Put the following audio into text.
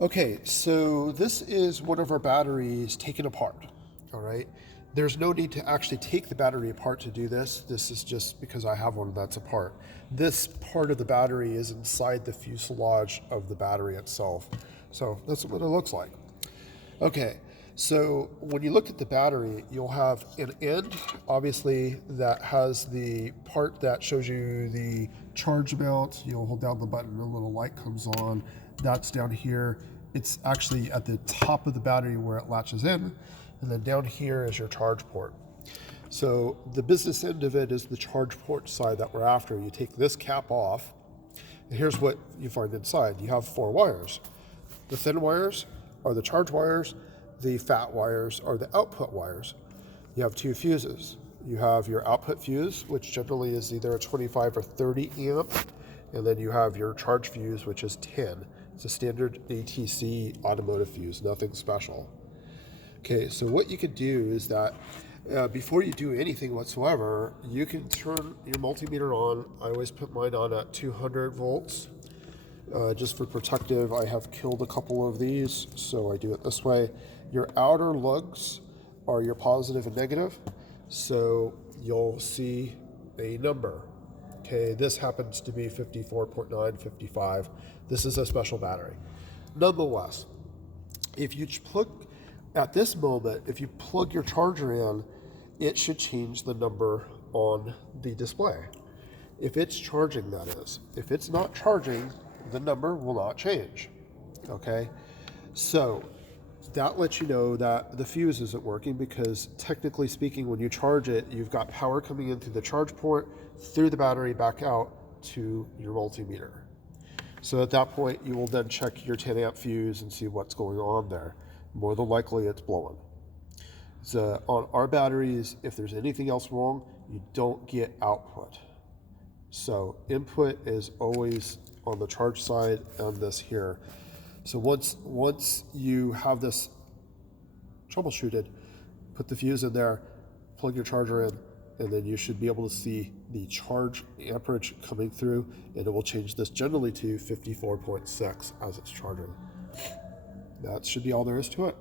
Okay, so this is one of our batteries taken apart, all right? There's no need to actually take the battery apart to do this. This is just because I have one that's apart. This part of the battery is inside the fuselage of the battery itself. So that's what it looks like. Okay, so when you look at the battery, you'll have an end, obviously, that has the part that shows you the charge amount. You'll hold down the button, a little light comes on. That's down here. It's actually at the top of the battery where it latches in. And then down here is your charge port. So the business end of it is the charge port side that we're after. You take this cap off, and here's what you find inside. You have 4 wires. The thin wires are the charge wires. The fat wires are the output wires. You have 2 fuses. You have your output fuse, which generally is either a 25 or 30 amp, and then you have your charge fuse, which is 10. It's a standard ATC automotive fuse, nothing special. Okay, so what you can do is that before you do anything whatsoever, you can turn your multimeter on. I always put mine on at 200 volts. Just for protective, I have killed a couple of these, so I do it this way. Your outer lugs are your positive and negative, so you'll see a number. Okay, this happens to be 54.9, 55. This is a special battery. Nonetheless, if you plug, at this moment, if you plug your charger in, it should change the number on the display. If it's charging, that is. If it's not charging, the number will not change, okay? So that lets you know that the fuse isn't working, because technically speaking, when you charge it, you've got power coming in through the charge port, through the battery, back out to your multimeter. So at that point, you will then check your 10 amp fuse and see what's going on there. More than likely, it's blowing. So on our batteries, if there's anything else wrong, you don't get output. So input is always on the charge side on this here. So once you have this troubleshooted, put the fuse in there, plug your charger in, and then you should be able to see the charge amperage coming through, and it will change this generally to 54.6 as it's charging. That should be all there is to it.